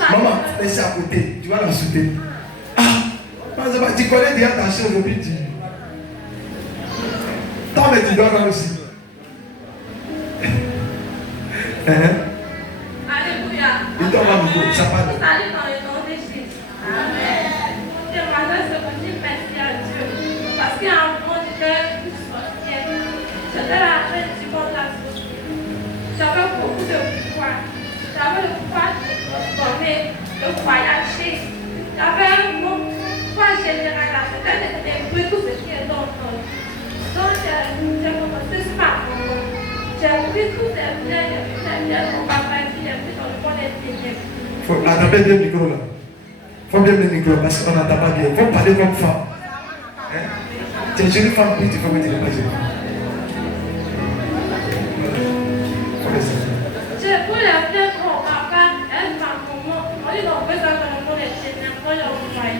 Maman, laisse à côté, tu vas la soutenir. Ah, tu connais déjà ta chose depuis tu. Toi, mais tu dois là aussi. Alléluia. Il t'en va beaucoup, ça parle. Vous allez dans le nom de Jésus. Amen. J'aimerais se dire merci à Dieu. Parce qu'il y a un monde qui était plus sorcier. J'étais la reine du monde de la société. J'avais beaucoup de pouvoir. J'avais le pouvoir de transformer, de voyager. J'avais mon pouvoir général. C'était de détruire tout ce qui est dans le monde. Donc j'ai commencé sur ma maman. J'ai pris tous ces biens qu'on va faire, j'ai pris dans le monde des ténèbres. Faut attraper bien le micro là. Faut bien le micro parce qu'on n'entend pas bien. Faut parler comme femme. Tu es une jolie femme, puis tu faut que tu n'es pas jolie. J'ai pris la tête de mon papa, elle m'a maman. On dit qu'on peut ça dans le monde des ténèbres, on l'a envoyé.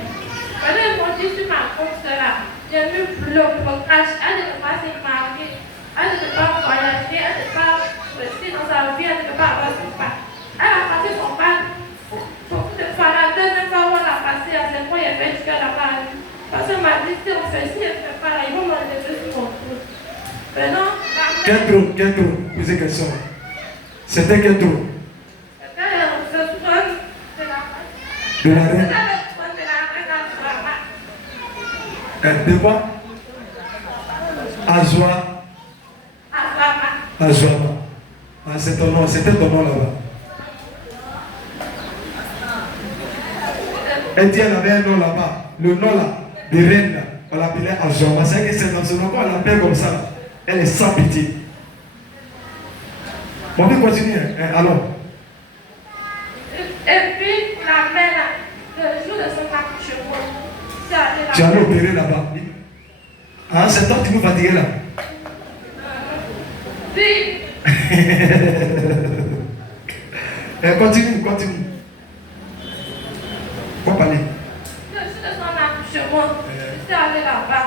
Quand ils m'ont dit sur ma compte là, j'ai mis le blocage, elle ne peut pas se marier, elle ne peut pas voyager, elle ne peut pas rester dans sa vie, elle ne peut pas avoir son pas. Elle a passé son pas beaucoup de fois. La deuxième fois où on l'a passé, à cette fois, il y avait du cœur là-bas. Parce qu'on m'a dit, si on fait ci, elle ne fait pas là, ils vont m'enlever sur mon trou. Maintenant, Quel trou? Posez question. C'était quel trou? c'était le trône de la reine. De la reine. C'était le trône de la reine Azouama. De quoi? Azwa. Azouama. Ah, c'est ton nom, c'était ton nom là-bas. Elle dit elle avait un nom là-bas. Le nom là, de reine là, on l'appelait Azouama. C'est que c'est dans ce nom qu'on l'appelle comme ça. Là. Elle est sans pitié. On peut continuer. Alors. Et puis, la mère, là, le jour de son accouchement, c'est allé là-bas. Tu allais opérer là-bas. Ah, c'est toi qui nous fatigues là. Puis, Continue. Faut parler. le jour de son accouchement, c'est allé là-bas.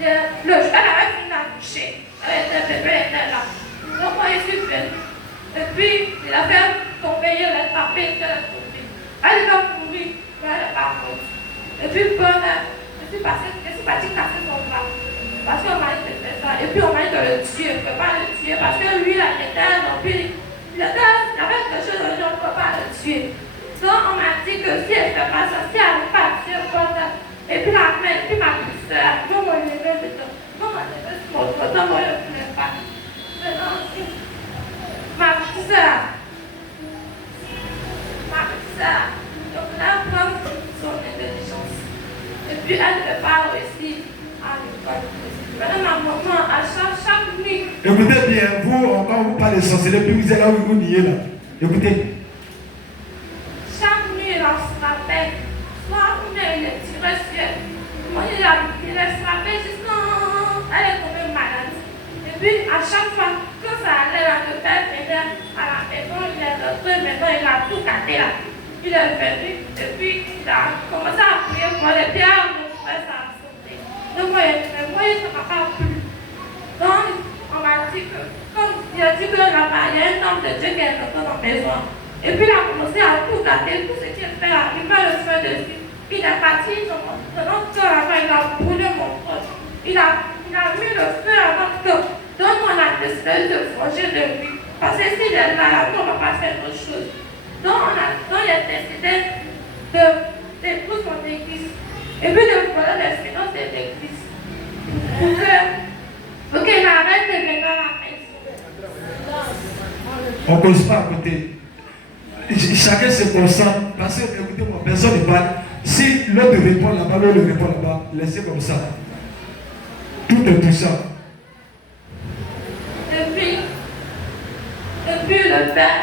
Elle avait fini d'accoucher. Elle était là. Donc, moi, je suis venue. Et puis, il a fait tomber, il a tapé, elle est tombée. Elle va mourir, mais elle n'est pas morte. Et puis, je suis partie casser son bras. Parce qu'on m'a dit de faire ça. Et puis, on m'a dit de le tuer. On ne peut pas le tuer parce que lui, là, il était un empire. Il avait quelque chose à dire, on ne peut pas le tuer. Donc, on m'a dit que si elle ne fait pas ça, si elle n'est pas tuée, comme ça. Et puis, la mère, puis ma petite soeur, non, moi, je l'ai levé dedans. Non, moi, je l'ai levé sur mon dos. Non, moi, je ne voulais pas. Maintenant, ma petite soeur, donc là, prendre son intelligence. Et puis, elle ne peut pas réussir à l'école. Maintenant, ma maman, à chaque nuit. Écoutez bien, vous, quand vous parlez de sorcellerie, puis vous êtes là où vous niez là. Écoutez. Chaque nuit, il a frappé. Soit il est tiré sur elle. Moi, il est frappé, je dis non, elle est tombée malade. Et puis, à chaque fois, quand ça allait, là, le père venait à la maison, il est rentré, maintenant, il a tout gâté là. Il est venu, et puis, il a commencé à prier pour les pierres, mon frère, ça a sauté. Donc, moi, ça ne m'a pas plu. Donc, on m'a dit que, comme il a dit que là-bas, il y a un homme de Dieu qui est rentré dans la maison. Et puis, il a commencé à tout gâter, tout ce qu'il fait là, il met le feu dessus. Il est parti dans notre cœur là-bas, il a brûlé mon pote. Il a mis le feu à notre cœur. Donc, on a décidé de forger de lui. Parce que s'il est là, on ne va pas faire autre chose. Donc, il a décidé de détruire son église. Et puis, de voler les finances de l'église. Pour qu'il arrête de venir à la maison. On ne cause pas à côté. Chacun se concentre. Parce que, écoutez-moi, personne ne parle. Si l'autre répond là-bas, l'autre répond là-bas, laissez comme ça. Tout est puissant. Depuis le père,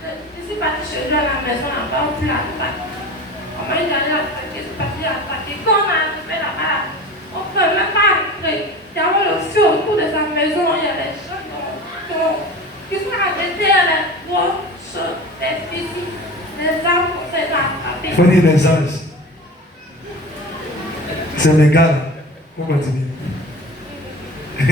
je suis partie chez lui à la maison là-bas, on l'a attaqué. On m'a dit d'aller attaquer, je suis partie attaquer. Quand on a arrivé là-bas, on ne peut même pas rentrer. Il y avait le feu autour de sa maison, il y a des gens qui sont arrêtés à la gauche, des fusils, des armes qu'on s'est attrapés. Il faut dire les anges. C'est légal. On continue. C'est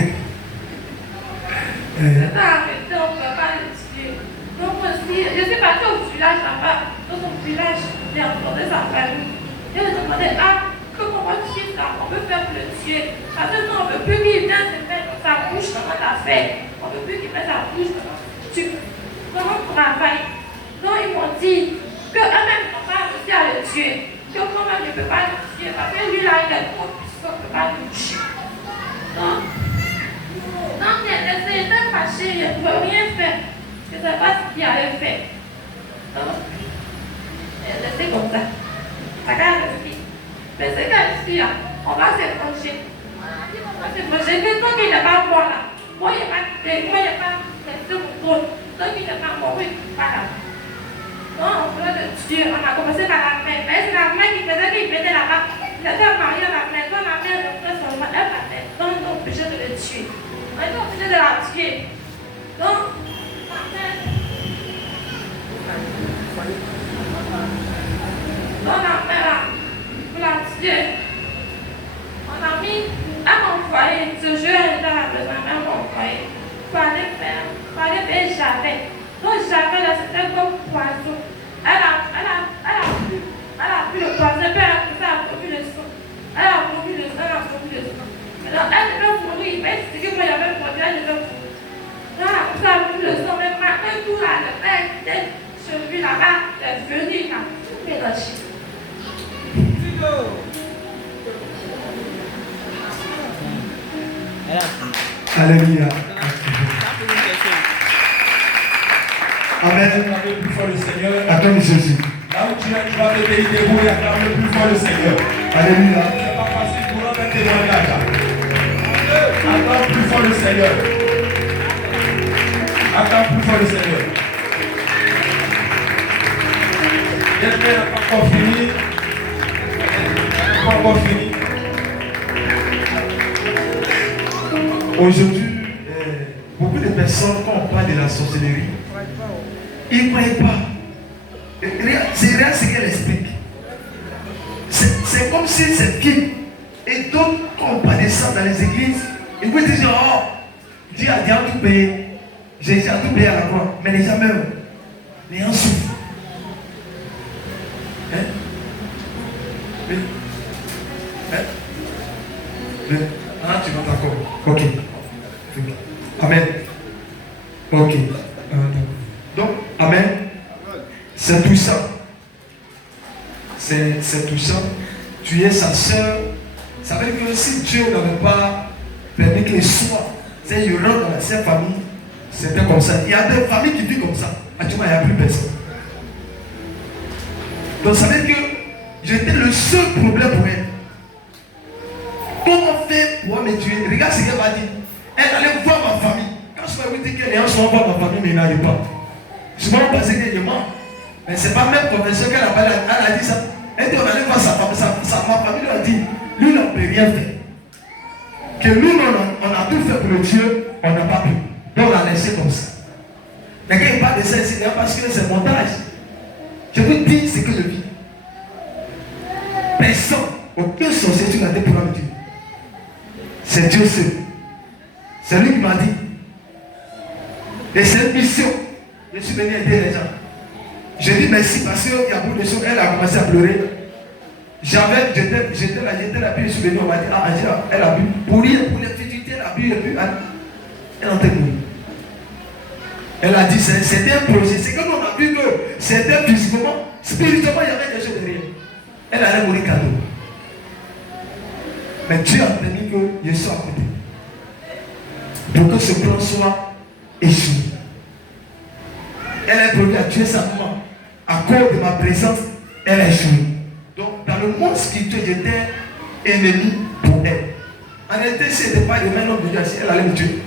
arrêté, on ne peut pas le tuer. Donc, je suis partie au village là-bas, dans son village, il a demandé sa famille. Il a demandé, comment votre fils là, on peut faire pour le tuer. Parce que nous, on ne veut plus qu'il vienne se mettre dans sa bouche comment t'as fait. On ne veut plus qu'il mette sa bouche comment on travaille. Donc ils m'ont dit qu'eux-mêmes n'ont pas réussi à le tuer. Que quand même, je ne peux pas le tuer. Parce que lui là, il est trop puissant, je ne peux pas le tuer. Donc, il était fâché, il ne pouvait rien faire. Je ne sais pas ce qu'il allait faire. Donc, il est resté comme ça. Ça garde le fils. Mais c'est qu'elle dit là, on va s'étranger. On va s'étranger. Mais tant qu'il n'est pas mort là, moi, il n'est pas resté mon trône. Tant qu'il n'est pas mort, voilà. Non, on voulait le tuer. On a commencé par la mère. Mais c'est la mère qui faisait qu'il mettait là-bas. Il était marié à la mère. Quand la mère rentrait seulement, elle partait. Donc, ils ont obligé de le tuer. Ils ont obligé de la tuer. Donc, la mère. Donc, la mère, pour la tuer, on a mis à mon foyer. Ce jeu était à la maison, à mon foyer. Pour aller faire Javet. Donc, Javet, là, c'était comme poison. Elle a pris le poison, puis elle a vomi le sang. Elle a vomi le sang. Alors, elle devait mourir. Mais c'est que moi, il y avait produit, elle devait mourir. Donc, elle a vomi le sang. Mais maintenant, tout là, le père était celui là-bas, il est venu, il a tout mélangé. Alléluia. Amen. Acclame le plus fort le Seigneur. Acclame Jésus. Là où tu es, tu vas te tenir debout et acclame le plus fort le Seigneur. Alléluia. C'est pas facile pour rendre un témoignage. Acclame plus fort le Seigneur. Acclame plus fort le Seigneur. J'espère n'a pas encore fini. Pas encore fini. Aujourd'hui, beaucoup de personnes, quand on parle de la sorcellerie, ils ne croient pas. C'est rien ce qu'elle explique. C'est comme si c'est qui. Et donc, quand on parle de ça dans les églises, ils vont dire, oh, Dieu a déjà tout payé. Jésus a tout payé à la croix. Mais les gens meurent. Les gens souffrent. Hein? Oui. Hein? Oui. Ah, tu vas d'accord. Ok. Amen. Ok. Donc, amen. C'est puissant. C'est puissant. Tu es sa soeur. Ça veut dire que si Dieu n'avait pas permis qu'il soit, c'est il rentre dans cette famille, c'était comme ça. Il y a des familles qui vivent comme ça. Actuellement, il n'y a plus personne. Donc, ça veut dire que j'étais le seul problème pour elle. Comment faire pour me tuer? Regarde ce qu'elle m'a dit. Elle allait voir ma famille. Quand je vais dire que les gens sont voir ma famille, mais ils n'arrivent pas. Souvent, on pensait qu'elle ment. Mais ce n'est pas même convention qu'elle a parlé. Elle a dit ça. Elle dit on allait voir sa famille. Ma famille lui a dit, lui, on ne peut rien faire. Que nous, on a tout fait pour le tuer, on n'a pas pu. Donc, on a laissé comme ça. Mais quand il parle de ça, c'est parce que c'est montage. Je vous dis ce que je vis. Personne, aucun sorcier sur la terre pourra me dire. C'est Dieu seul. C'est lui qui m'a dit. Et c'est une mission. Je suis venu aider les gens. Je dis merci parce qu'il y a beaucoup de choses. Elle a commencé à pleurer. J'étais là, puis je suis venu, on m'a dit, elle a bu. Pour rien, pour les futilités, elle a bu, elle est en train de mourir. Elle a dit, c'était un projet. C'est comme on a vu que c'était physiquement, spirituellement, il y avait des choses derrière. Elle allait mourir cadeau. Mais Dieu a permis que je sois à côté. Pour que ce plan soit échoué. Elle est produite à tuer sa maman. À cause de ma présence, elle a échoué. Donc, dans le monde spirituel, j'étais ennemi pour elle. En réalité, si elle n'était pas le même homme de Dieu, elle allait me tuer.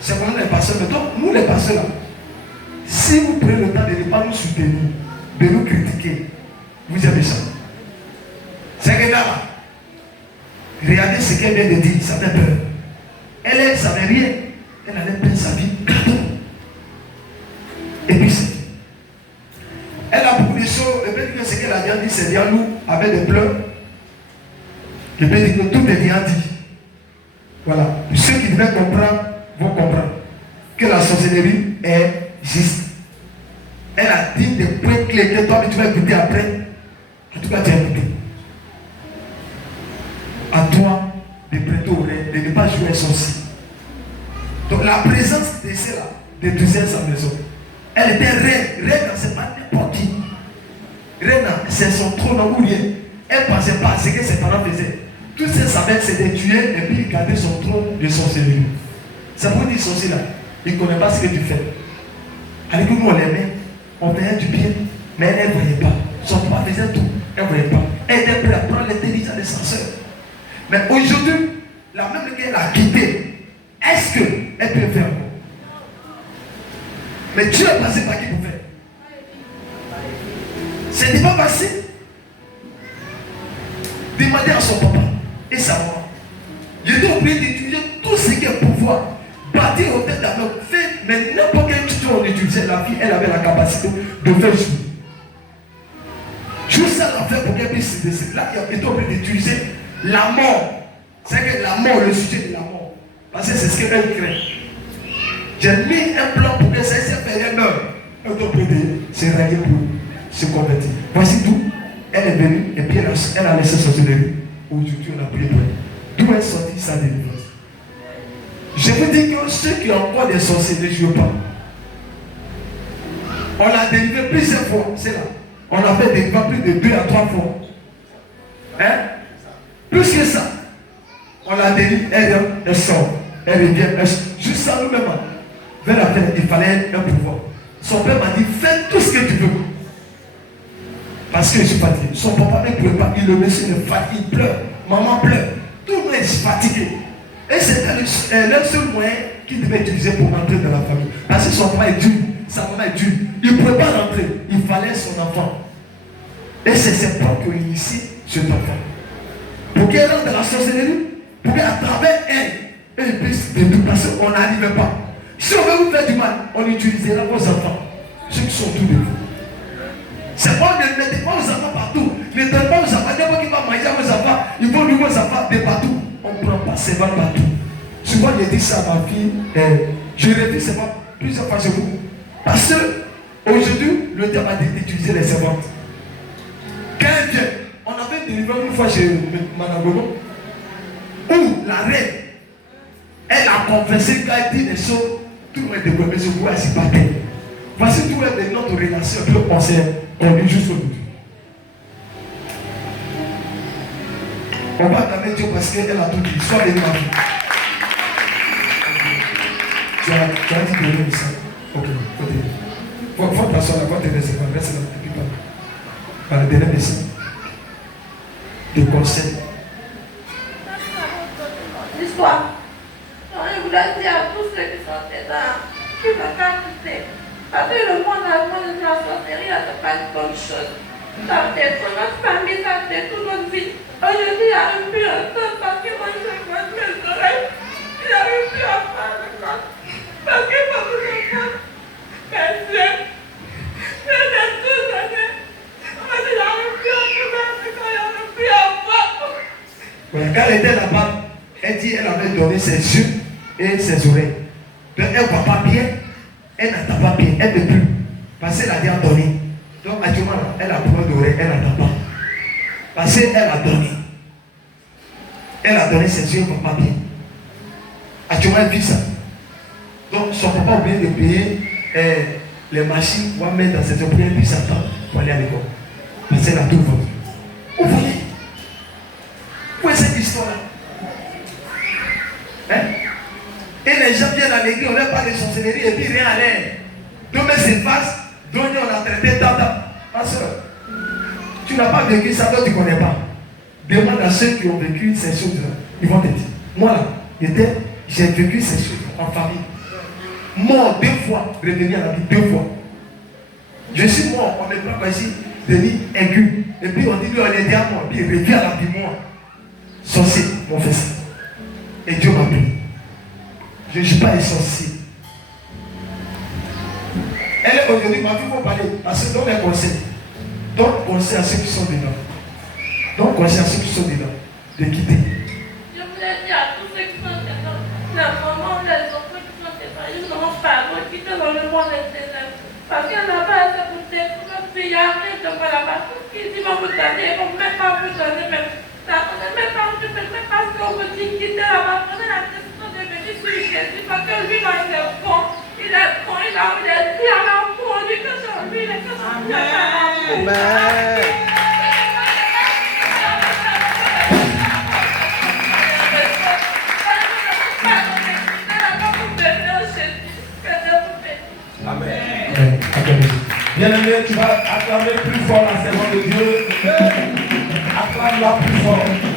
C'est comme les pasteurs. Mais donc, nous les pasteurs là, si vous prenez le temps de ne pas nous soutenir, de nous critiquer, vous êtes méchants. C'est que là, regardez ce qu'elle vient de dire, ça fait peur. Elle ne savait rien. Elle allait perdre sa vie. Et puis c'est. Elle a beaucoup de choses. Le fait que ce qu'elle a déjà dit, c'est bien nous, avec des pleurs. Le fait que tout est bien dit. Voilà. Ceux qui devaient comprendre vont comprendre que la sorcellerie est juste. Elle a dit des points clés que toi, tu vas écouter après. En tout cas, tu as écouté. À toi de prêter oreille, de ne pas jouer sorcier. Donc la présence de celle-là détruisait sa maison. Elle était reine. Reine, c'est pas n'importe qui. Reine, c'est son trône ou rien. Elle ne pensait pas à ce que ses parents faisaient. Tout ce qu'elle savait, c'était tuer et puis garder son trône de sorcellerie. C'est pour dire sorcier là. Il ne connaît pas ce que tu fais. Avec nous, on l'aimait. On faisait du bien. Mais elle ne voyait pas. Son papa faisait tout. Elle ne voyait pas. Elle était prête à prendre l'intelligence de sa soeur. Mais aujourd'hui, la même qu'elle a quitté, est-ce qu'elle peut faire quoi? Mais Dieu est passé par qui pour faire? Ce n'est pas facile. Demander à son papa et sa maman. Je dois obligé d'utiliser tout ce qui est pouvoir. Bâtir au tête d'amour. Mais n'importe quel tuto on utilisait, la fille, elle avait la capacité de faire jouer. Juste ça l'a fait pour qu'elle puisse se décider. Là, il est obligé d'utiliser la mort. C'est que la mort, le sujet de la mort. Parce que c'est ce qu'elle craint. J'ai mis un plan pour que ça s'appelle meure. Elle doit se rallier pour se convertir. Voici tout. Elle est venue et puis elle a laissé sortir de lui. Aujourd'hui, on a prié pour elle. D'où est sortie sa délivrance? Je vous dis que ceux qui ont encore des sorciers ne jouent pas. On l'a délivré plusieurs fois. C'est là. On l'a fait délivrer plus de 2 à 3 fois. Hein? Plus que ça. On l'a délivré, elle sort. Elle revient. Juste ça nous-mêmes. Vers la fin, il fallait un pouvoir. Son père m'a dit, fais tout ce que tu veux. Parce que je suis fatigué. Son papa ne pouvait pas. Le monsieur est fatigué, il pleure. Maman pleure. Tout le monde est fatigué. Et c'était le seul moyen qu'il devait utiliser pour rentrer dans la famille. Parce que son papa est dur, sa maman est dure. Il ne pouvait pas rentrer. Il fallait son enfant. Et c'est ses parents qui ont initié cet enfant. Pour qu'elle rentre dans la sorcellerie, pour qu'à travers elle puisse détruire. Parce qu'on n'arrivait pas. Si on veut vous faire du mal, on utilisera vos enfants. Ceux qui sont tout de vous. C'est pas, ne mettez pas vos enfants partout. Ne donnez pas vos enfants. N'importe qui va manger à vos enfants, il faut lui vos enfants de partout. On ne prend pas ses balles partout. Souvent, je dis ça à ma fille. Je répète c'est pas plusieurs fois chez vous. Parce que aujourd'hui, le diable a dit d'utiliser les servantes. Quand elle vient, on avait délivré une fois chez Mme Gogo, où la reine, elle a confessé quand elle dit des choses, tout le monde est développé sur vous, elle s'y battait. Voici tout est notre relation que on s'est conduit jusqu'au bout. On va acclamer Dieu parce qu'elle a tout dit. Sois béni ma vie. Tu as dit de donner ça. Ok, faut t'asseoir là, faut te recevoir. Reste là, et puis par le dernier message. Des conseils. L'histoire. Je voulais dire à tous ceux qui sont dedans, qui ne veulent pas quitter. Parce que le monde a de la sorcellerie, c'est pas une bonne chose. Ça détruit notre famille, ça détruit notre vie. Aujourd'hui, il n'y a plus un temps parce que moi, je vois mes oreilles. Il n'y a plus à faire de ça. Parce que pour vous entendre, mes yeux, j'ai tout donné. On dit, il n'y a plus à faire, il n'y a plus à voir. Quand elle était là-bas, elle dit qu'elle avait donné ses yeux et ses oreilles. Donc elle ne voit pas bien, elle n'entend pas bien, elle ne peut plus. Parce qu'elle a déjà donné. Donc actuellement, elle a besoin d'oreilles, elle n'entend pas. Parce qu'elle a donné. Elle a donné ses yeux, elle ne voit pas bien. Actuellement, elle vit ça. Donc son papa a oublié de payer les machines pour mettre dans ses yeux pour qu'elle puisse attendre pour aller à l'école. Parce qu'elle a tout vendu. Vous voyez? Où est cette histoire-là? Hein? Et les gens viennent à l'église, on leur parle de sorcellerie et puis rien à l'air. Donc, mais c'est face, donc on a traité tata. Ma soeur, tu n'as pas vécu ça, toi tu ne connais pas. Demande à ceux qui ont vécu ces choses-là. Ils vont te dire. Moi là, j'ai vécu ces choses en famille. Mort 2 fois, revenu à la vie 2 fois. Je suis mort, on me prend ici, Denis aigu. Et puis on dit lui, on est déjà mort. Puis il revient à la vie mort. Sorcier, mon fils. Et Dieu m'a pris. Je ne suis pas un sorcier. Elle est aujourd'hui, ma fille, il faut parler. Parce que donne un conseil. Donne conseil à ceux qui sont dedans. Donne conseil à ceux qui sont dedans. De quitter. Je voulais dire à tous ceux qui sont dedans, les mamans, les enfants qui sont dedans, ils n'ont pas quitter dans le monde des ténèbres. Parce que là-bas, c'est pour des filles, arrête de voir là-bas. Ils disent, vous donner, ils vont même pas vous donner, même. Ça ne même pas, je ne peux même pas ce qu'on vous dit, quitter là-bas, prenez la décision de venir sur Jésus, parce que lui, là, il est bon, il est bon, il est dit à l'amour, lui, que sur lui, il est que sur lui, Amen. Amen. Bien-aimé, tu vas acclamer plus fort la servante de Dieu. Acclame-la plus fort.